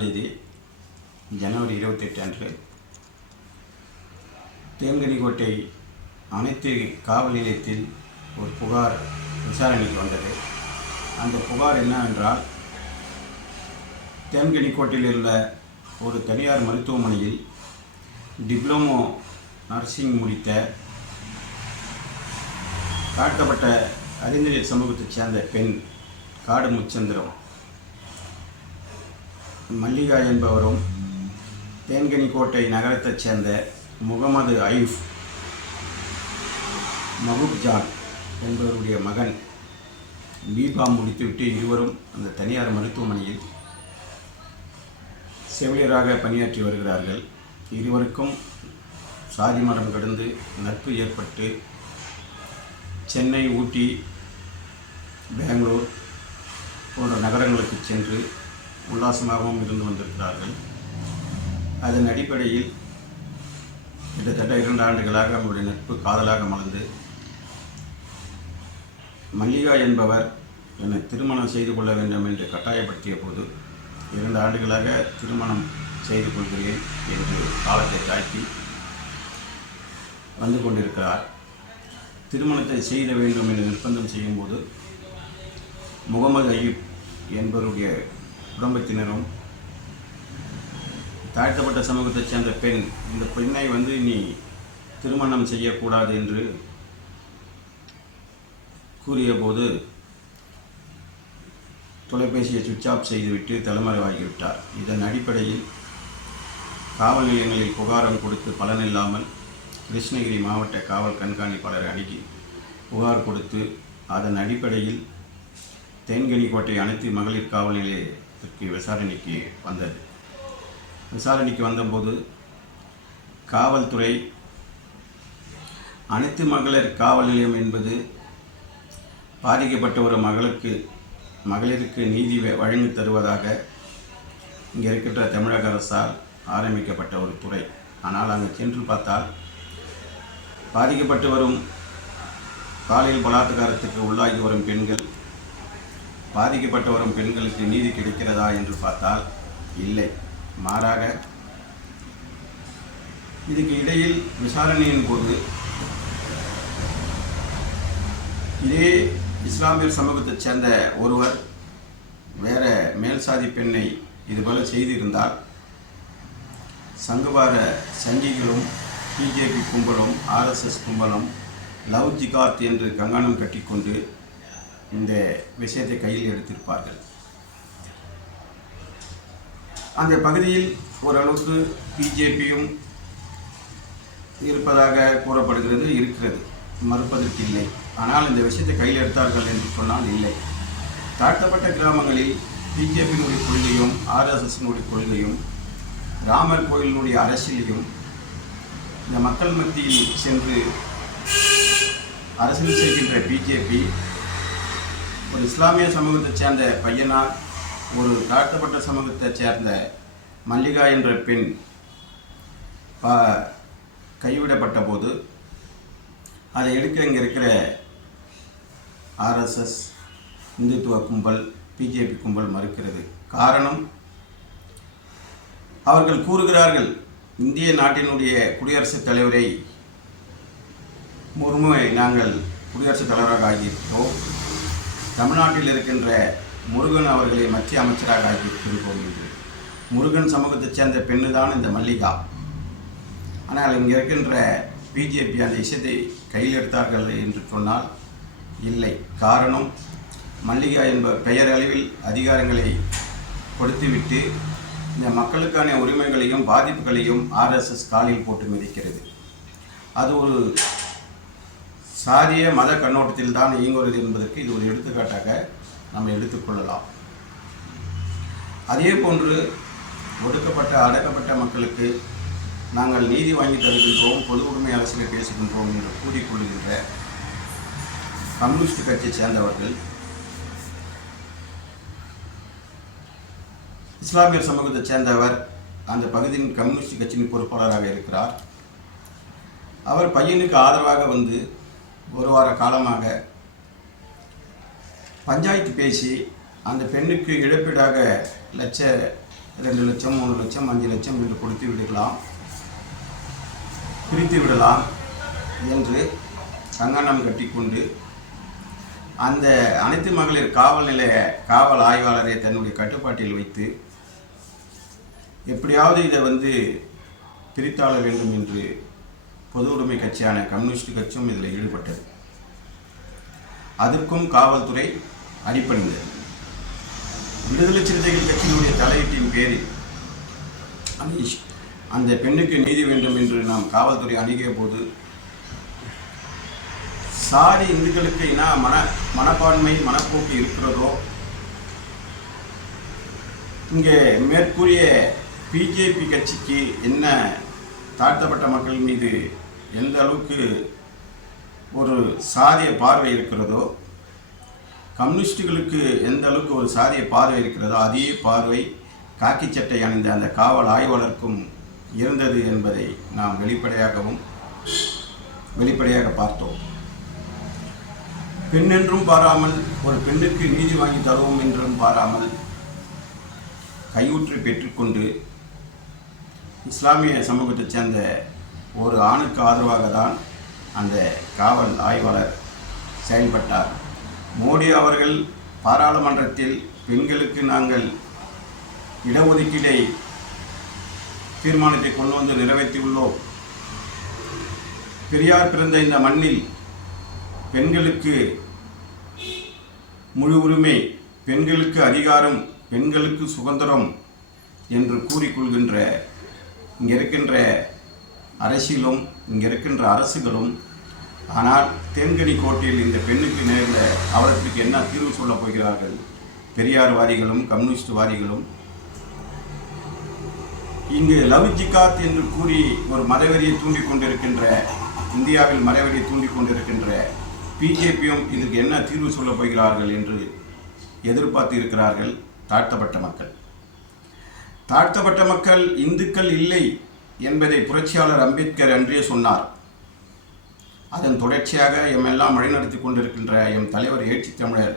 தேதி ஜனவரி 28 அன்று தேன்கனிக்கோட்டை அனைத்து காவல் நிலையத்தில் ஒரு புகார் விசாரணைக்கு வந்தது. அந்த புகார் என்னவென்றால், தேன்கனிக்கோட்டையில் உள்ள ஒரு தனியார் மருத்துவமனையில் டிப்ளமோ நர்சிங் முடித்த தாழ்த்தப்பட்ட அறிஞர் சமூகத்தைச் சேர்ந்த பெண் காடு முச்சந்திரம் மல்லிகா என்பவரும், தேன்கனிக்கோட்டை நகரத்தைச் சேர்ந்த முகமது ஐயூப் மஹூப் ஜான் என்பவருடைய மகன் பிகாம் முடித்துவிட்டு இருவரும் அந்த தனியார் மருத்துவமனையில் செவிலியராக பணியாற்றி வருகிறார்கள். இருவருக்கும் சாதி மரம் கடந்து நட்பு ஏற்பட்டு சென்னை, ஊட்டி, பெங்களூர் போன்ற நகரங்களுக்கு சென்று உல்லாசமாகவும் இருந்து வந்திருக்கிறார்கள். அதன் அடிப்படையில் கிட்டத்தட்ட 2 ஆண்டுகளாக அவருடைய நட்பு காதலாக மலர்ந்து, மல்லிகா என்பவர் என்னை திருமணம் செய்து கொள்ள வேண்டும் என்று கட்டாயப்படுத்திய போது 2 ஆண்டுகளாக திருமணம் செய்து கொள்கிறேன் என்று காலத்தை தாழ்த்தி வந்து கொண்டிருக்கிறார். திருமணத்தை செய்த வேண்டும் என்று நிர்பந்தம் செய்யும்போது முகமது ஐயூப் என்பவருடைய குடும்பத்தினரும், தாழ்த்தப்பட்ட சமூகத்தைச் சேர்ந்த பெண் இந்த பெண்ணை நீ திருமணம் செய்யக்கூடாது என்று கூறிய போது தொலைபேசியை சுவிட்ச் ஆஃப் செய்துவிட்டு தலைமறைவாகிவிட்டார். இதன் அடிப்படையில் காவல் நிலையங்களில் புகாரம் கொடுத்து பலனில்லாமல் கிருஷ்ணகிரி மாவட்ட காவல் கண்காணிப்பாளரை அணுகி புகார் கொடுத்து, அதன் அடிப்படையில் தேன்கனிக்கோட்டை அனைத்து மகளிர் காவல் நிலையத்திற்கு விசாரணைக்கு வந்தது. விசாரணைக்கு வந்தபோது காவல்துறை அனைத்து மகளிர் காவல் நிலையம் என்பது பாதிக்கப்பட்ட ஒரு மகளிருக்கு நீதி வழங்கி தருவதாக இங்கே இருக்கின்ற தமிழக அரசால் ஆரம்பிக்கப்பட்ட ஒரு துறை. ஆனால் அங்கே சென்று பார்த்தால் பாதிக்கப்பட்டு வரும் பாலியல் பலாத்காரத்துக்கு உள்ளாகி வரும் பெண்கள், பாதிக்கப்பட்டு வரும் பெண்களுக்கு நீதி கிடைக்கிறதா என்று பார்த்தால் இல்லை. மாறாக இதுக்கு இடையில் விசாரணையின் போது இதே இஸ்லாமிய சமூகத்தைச் சேர்ந்த ஒருவர் வேற மேல் சாதி பெண்ணை இதுபோல செய்திருந்தால் சங்கவார சங்கிகளும், பிஜேபி கும்பலும், ஆர்எஸ்எஸ் கும்பலும் லவ் ஜிகாத் என்று கங்கணம் கட்டிக்கொண்டு இந்த விஷயத்தை கையில் எடுத்திருப்பார்கள். அந்த பகுதியில் ஓரளவுக்கு பிஜேபியும் இருப்பதாக கூறப்படுகிறது, இருக்கிறது, மறுப்பதற்கு இல்லை. ஆனால் இந்த விஷயத்தை கையில் எடுத்தார்கள் என்று சொன்னால் இல்லை. தாழ்த்தப்பட்ட கிராமங்களில் பிஜேபியினுடைய கொள்கையும் ஆர்எஸ்எஸ்னுடைய கொள்கையும் ராமர் கோயிலினுடைய அரசியலையும் இந்த மக்கள் மத்தியில் சென்று அரசியல் செய்கின்ற பிஜேபி ஒரு இஸ்லாமிய சமூகத்தைச் சேர்ந்த பையனால் ஒரு தாழ்த்தப்பட்ட சமூகத்தைச் சேர்ந்த மல்லிகா என்ற பெண் கைவிடப்பட்ட போது அதை எடுக்க இங்கே இருக்கிற ஆர்எஸ்எஸ், இந்துத்துவ கும்பல், பிஜேபி கும்பல் மறுக்கிறது. காரணம், அவர்கள் கூறுகிறார்கள், இந்திய நாட்டினுடைய குடியரசுத் தலைவரை முர்முவை நாங்கள் குடியரசுத் தலைவராக ஆகியிருக்கிறோம், தமிழ்நாட்டில் இருக்கின்ற முருகன் அவர்களை மத்திய அமைச்சராக ஆகியிருக்கிறோம் என்று. முருகன் சமூகத்தைச் சேர்ந்த பெண்ணு தான் இந்த மல்லிகா. ஆனால் இங்கே இருக்கின்ற பிஜேபி அந்த விஷயத்தை கையில் எடுத்தார்கள் என்று சொன்னால் இல்லை. காரணம், மல்லிகா என்ப பெயரளவில் அதிகாரங்களை கொடுத்துவிட்டு இந்த மக்களுக்கான உரிமைகளையும் பாதிப்புகளையும் ஆர்எஸ்எஸ் காலில் போட்டு மிதிக்கிறது. அது ஒரு சாதிய மத கண்ணோட்டத்தில் தான் இயங்குவது என்பதற்கு இது ஒரு எடுத்துக்காட்டாக நம்ம எடுத்துக்கொள்ளலாம். அதே போன்று ஒடுக்கப்பட்ட அடக்கப்பட்ட மக்களுக்கு நாங்கள் நீதி வாங்கி தருகின்றோம், பொது உடைமை அரசியலை பேசுகின்றோம் என்று கூறிக்கொள்கின்ற கம்யூனிஸ்ட் கட்சியை சேர்ந்தவர்கள் இஸ்லாமிய சமூகத்தைச் சேர்ந்தவர் அந்த பகுதியின் கம்யூனிஸ்ட் கட்சியின் பொறுப்பாளராக இருக்கிறார். அவர் பையனுக்கு ஆதரவாக வந்து ஒரு வார காலமாக பஞ்சாயத்து பேசி அந்த பெண்ணுக்கு இழப்பீடாக 2 லட்சம் 3 லட்சம் 5 லட்சம் என்று பிரித்து விடலாம் என்று கங்கணம் கட்டிக்கொண்டு அந்த அனைத்து மகளிர் காவல் நிலைய காவல் ஆய்வாளரை தன்னுடைய கட்டுப்பாட்டில் வைத்து எப்படியாவது இதை பிரித்தாள வேண்டும் என்று பொது உடைமை கட்சியான கம்யூனிஸ்ட் கட்சியும் இதில் ஈடுபட்டது. அதற்கும் காவல்துறை அடிபணிந்தது. விடுதலை சிறுத்தைகள் கட்சியினுடைய தலையீட்டின் பேரில் அந்த பெண்ணுக்கு நீதி வேண்டும் என்று நாம் காவல்துறை அணுகிய போது சாதி இந்துக்களுக்கு என்ன மனப்பான்மை மனப்போக்கு இருக்கிறதோ இங்கே மேற்கூறிய பிஜேபி கட்சிக்கு என்ன தாழ்த்தப்பட்ட மக்கள் மீது எந்த அளவுக்கு ஒரு சாதிய பார்வை இருக்கிறதோ, கம்யூனிஸ்டுகளுக்கு எந்த அளவுக்கு ஒரு சாதிய பார்வை இருக்கிறதோ அதே பார்வை காக்கி சட்டை அணிந்த அந்த காவல் ஆய்வாளருக்கும் இருந்தது என்பதை நாம் வெளிப்படையாக பார்த்தோம். பெண் என்றும் பாராமல், ஒரு பெண்ணுக்கு நீதி வாங்கி தருவோம் என்றும் பாராமல் கையூற்றை பெற்றுக்கொண்டு இஸ்லாமிய சமூகத்தைச் சேர்ந்த ஒரு ஆணுக்கு ஆதரவாக தான் அந்த காவல் ஆய்வாளர் செயல்பட்டார். மோடி அவர்கள் பாராளுமன்றத்தில் பெண்களுக்கு நாங்கள் இடஒதுக்கீடை தீர்மானத்தை கொண்டு வந்து நிறைவேற்றியுள்ளோம், பெரியார் பிறந்த இந்த மண்ணில் பெண்களுக்கு முழு உரிமை, பெண்களுக்கு அதிகாரம், பெண்களுக்கு சுதந்திரம் என்று கூறிக்கொள்கின்ற இங்கே இருக்கின்ற அரசியலும் இங்கே இருக்கின்ற அரசுகளும், ஆனால் தேன்கனி கோட்டையில் இந்த பெண்ணுக்கு நேர்ந்த அவலத்திற்கு என்ன தீர்வு சொல்லப் போகிறார்கள்? பெரியார்வாதிகளும் கம்யூனிஸ்ட்வாதிகளும் இங்கு லவ் ஜிகாத் என்று கூறி ஒரு மதவெறியை தூண்டிக் கொண்டிருக்கின்ற, இந்தியாவில் மதவெறியை தூண்டிக் கொண்டிருக்கின்ற பிஜேபியும் இதுக்கு என்ன தீர்வு சொல்லப் போகிறார்கள் என்று எதிர்பார்த்து இருக்கிறார்கள் தாழ்த்தப்பட்ட மக்கள் இந்துக்கள் இல்லை என்பதை புரட்சியாளர் அம்பேத்கர் அன்றே சொன்னார். அதன் தொடர்ச்சியாக எம்மெல்லாம் வழிநடத்தி கொண்டிருக்கின்ற எம் தலைவர் எழுச்சி தமிழர்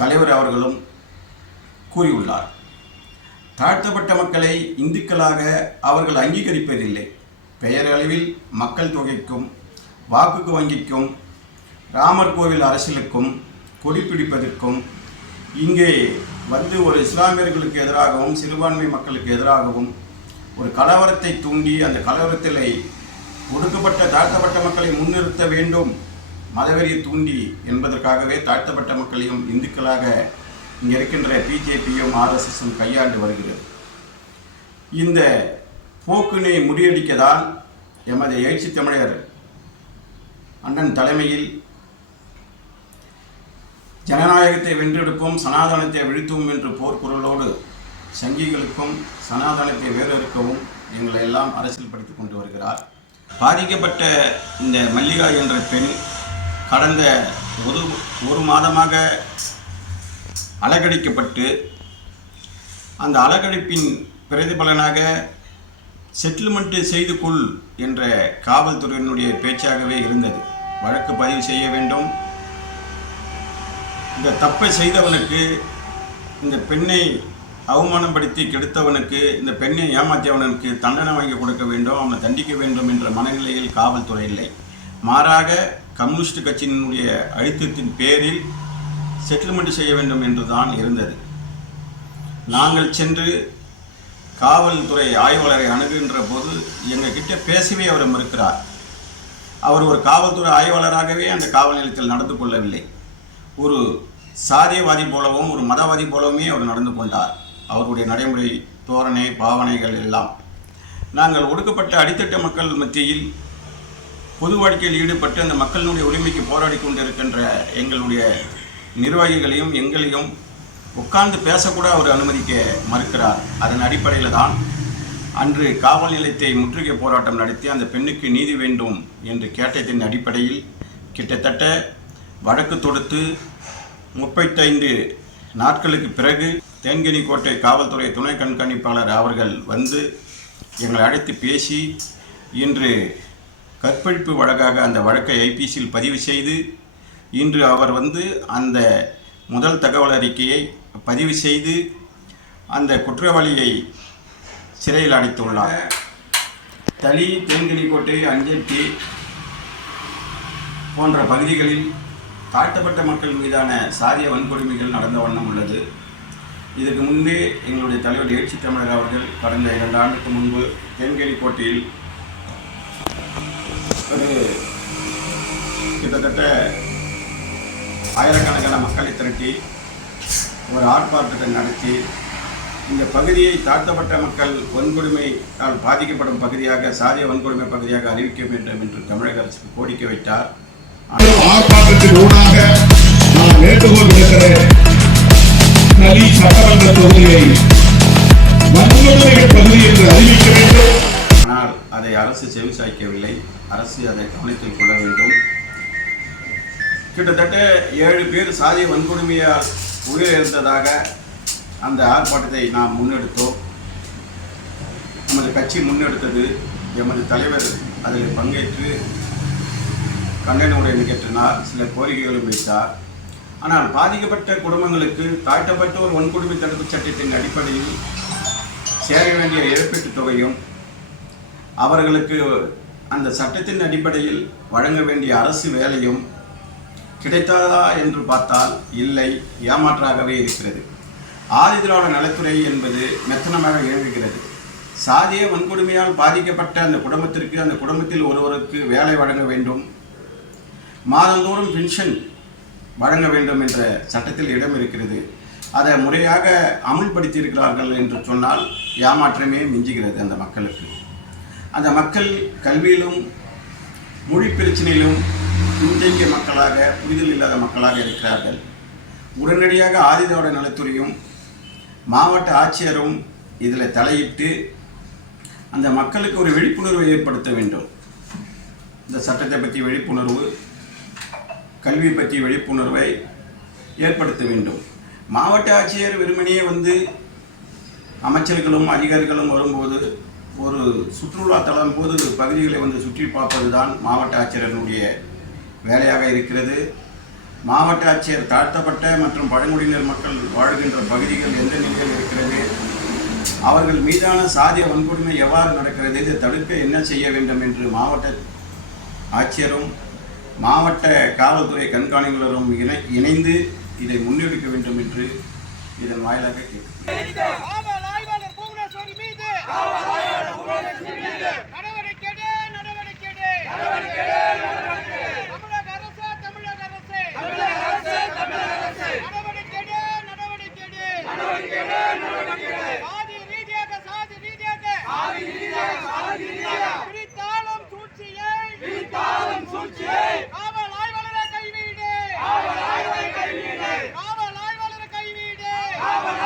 தலைவர் அவர்களும் கூறியுள்ளார். தாழ்த்தப்பட்ட மக்களை இந்துக்களாக அவர்கள் அங்கீகரிப்பதில்லை. பெயரளவில் மக்கள் தொகைக்கும் வாக்கு வங்கிக்கும் ராமர் கோவில் அரசியலுக்கும் கொடிப்பிடிப்பதற்கும் இங்கே ஒரு இஸ்லாமியர்களுக்கு எதிராகவும் சிறுபான்மை மக்களுக்கு எதிராகவும் ஒரு கலவரத்தை தூண்டி அந்த கலவரத்தில் ஒடுக்கப்பட்ட தாழ்த்தப்பட்ட மக்களை முன்னிறுத்த வேண்டும், மதவெறியை தூண்டி என்பதற்காகவே தாழ்த்தப்பட்ட மக்களையும் இந்துக்களாக இங்கே இருக்கின்ற பிஜேபியும் ஆர்எஸ்எஸும் கையாண்டு வருகிறது. இந்த போக்கினை முறியடிக்கதான் எமது எழுச்சி தமிழர் அண்ணன் தலைமையில் ஜனநாயகத்தை வென்றெடுப்போம், சனாதனத்தை வீழ்த்துவோம் என்ற போர்க்குரலோடு சங்கிகளுக்கும் சனாதனத்தை வேறறுக்கவும் எங்களை எல்லாம் அரசியல் படுத்திக் கொண்டு வருகிறார். பாதிக்கப்பட்ட இந்த மல்லிகா என்ற பெண் கடந்த ஒரு மாதமாக அலக்கழிக்கப்பட்டு, அந்த அலக்கழிப்பின் பிரதிபலனாக செட்டில்மெண்ட் செய்து கொள் என்ற காவல்துறையினுடைய பேச்சாகவே இருந்தது. வழக்கு பதிவு செய்ய வேண்டும், இந்த தப்பை செய்தவனுக்கு, இந்த பெண்ணை அவமானப்படுத்தி கெடுத்தவனுக்கு, இந்த பெண்ணை ஏமாற்றியவனுக்கு தண்டனை வாங்கி கொடுக்க வேண்டும், அவனை தண்டிக்க வேண்டும் என்ற மனநிலையில் காவல்துறை இல்லை. மாறாக கம்யூனிஸ்ட் கட்சியினுடைய அழுத்தத்தின் பேரில் செட்டில்மெண்ட் செய்ய வேண்டும் என்று தான் இருந்தது. நாங்கள் சென்று காவல்துறை ஆய்வாளரை அணுகுகின்ற போது எங்ககிட்ட பேசவே அவர் மறுக்கிறார். அவர் ஒரு காவல்துறை ஆய்வாளராகவே அந்த காவல் நிலையத்தில் நடந்து கொள்ளவில்லை. ஒரு சாதியவாதி போலவும் ஒரு மதவாதி போலவுமே அவர் நடந்து கொண்டார். அவருடைய நடைமுறை தோரணை பாவனைகள் எல்லாம் நாங்கள் ஒடுக்கப்பட்ட அடித்தட்ட மக்கள் மத்தியில் பொது வாழ்க்கையில் ஈடுபட்டு அந்த மக்களினுடைய உரிமைக்கு போராடி கொண்டிருக்கின்ற எங்களுடைய நிர்வாகிகளையும் எங்களையும் உட்கார்ந்து பேசக்கூட அவர் அனுமதிக்க மறுக்கிறார். அதன் அடிப்படையில் தான் அன்று காவல் நிலையத்தை முற்றுகை போராட்டம் நடத்தி அந்த பெண்ணுக்கு நீதி வேண்டும் என்று கேட்டதின் அடிப்படையில் கிட்டத்தட்ட வழக்கு தொடுத்து 35 நாட்களுக்கு பிறகு தேன்கனி கோட்டை காவல்துறை துணை கண்காணிப்பாளர் அவர்கள் எங்களை அழைத்து பேசி இன்று கற்பழிப்பு வழக்காக அந்த வழக்கை ஐபிசியில் பதிவு செய்து இன்று அவர் அந்த முதல் தகவல் அறிக்கையை பதிவு செய்து அந்த குற்றவாளியை சிறையில் அடைத்துள்ளார். தளி, தேன்கனிக்கோட்டை, அஞ்சட்டி போன்ற பகுதிகளில் தாழ்த்தப்பட்ட மக்கள் மீதான சாதிய வன்கொடுமைகள் நடந்த வண்ணம் உள்ளது. இதுக்கு முன்பே எங்களுடைய தலைவர் எழுச்சி தமிழர் அவர்கள் கடந்த 2 ஆண்டுக்கு முன்பு தேன்கனிக்கோட்டையில் ஒரு கிட்டத்தட்ட ஆயிரக்கணக்கான மக்களை திரட்டி ஒரு ஆர்ப்பாட்டத்தை நடத்தி இந்த பகுதியை தாழ்த்தப்பட்ட மக்கள் வன்கொடுமையால் பாதிக்கப்படும் பகுதியாக, சாதிய வன்கொடுமை பகுதியாக அறிவிக்க வேண்டும் என்று தமிழக அரசுக்கு கோரிக்கை வைத்தார். ஆர்ப்பாட்டத்தின் ஊடாக நான் வேண்டுகோள் விடுக்கிறேன். தளி சட்டமன்ற தொகுதியை வன்கொடுமை பகுதி என்று அறிவிக்க வேண்டும். ஆனால் அதை அரசு செவிசாய்க்கவில்லை. அரசு அதை கவனத்தில் கொள்ள வேண்டும். கிட்டத்தட்ட 7 பேர் சாதிய வன்கொடுமையால் உயிரிழந்ததாக அந்த ஆர்ப்பாட்டத்தை நாம் முன்னெடுத்தோம். நமது கட்சி முன்னெடுத்தது. எமது தலைவர் அதில் பங்கேற்று கண்டன உரை நிகழ்த்தினார். சில கோரிக்கைகளும் வைத்தார். ஆனால் பாதிக்கப்பட்ட குடும்பங்களுக்கு தாழ்த்தப்பட்டோர் வன்கொடுமை தடுப்பு சட்டத்தின் அடிப்படையில் சேர வேண்டிய இழப்பீட்டுத் தொகையும் அவர்களுக்கு அந்த சட்டத்தின் அடிப்படையில் வழங்க வேண்டிய அரசு வேலையும் கிடைத்ததா என்று பார்த்தால் இல்லை, ஏமாற்றாகவே இருக்கிறது. ஆதிதிராவிட நலத்துறை என்பது மெத்தனமாக இயங்குகிறது. சாதிய வன்கொடுமையால் பாதிக்கப்பட்ட அந்த குடும்பத்திற்கு, அந்த குடும்பத்தில் ஒருவருக்கு வேலை வழங்க வேண்டும், மாதந்தோறும் பென்ஷன் வழங்க வேண்டும் என்ற சட்டத்தில் இடம் இருக்கிறது. அதை முறையாக அமுல்படுத்தியிருக்கிறார்கள் என்று சொன்னால் ஏமாற்றமே மிஞ்சுகிறது அந்த மக்களுக்கு. அந்த மக்கள் கல்வியிலும் மொழி பிரச்சனையிலும் பின்தங்கிய மக்களாக, புரிதல் இல்லாத மக்களாக இருக்கிறார்கள். உடனடியாக ஆதிதிராவிட நலத்துறையும் மாவட்ட ஆட்சியரும் இதில் தலையிட்டு அந்த மக்களுக்கு ஒரு விழிப்புணர்வை ஏற்படுத்த வேண்டும். இந்த சட்டத்தை பற்றி விழிப்புணர்வு, கல்வி பற்றி விழிப்புணர்வை ஏற்படுத்த வேண்டும். மாவட்ட ஆட்சியர் வெறுமனே அமைச்சர்களும் அதிகாரிகளும் வரும்போது ஒரு சுற்றுலா தலம் போது பகுதிகளை சுற்றி பார்ப்பது தான் மாவட்ட ஆட்சியர்களுடைய வேலையாக இருக்கிறது. மாவட்ட ஆட்சியர் தாழ்த்தப்பட்ட மற்றும் பழங்குடியினர் மக்கள் வாழ்கின்ற பகுதிகள் எந்த நிலையில் இருக்கிறது, அவர்கள் மீதான சாதிய வன்கொடுமை எவ்வாறு நடக்கிறது, இதை தடுக்க என்ன செய்ய வேண்டும் என்று மாவட்ட ஆட்சியரும் மாவட்ட காவல்துறை கண்காணிப்பாளரும் இணைந்து இதை முன்னெடுக்க வேண்டும் என்று இதன் வாயிலாக கேட்கிறேன்.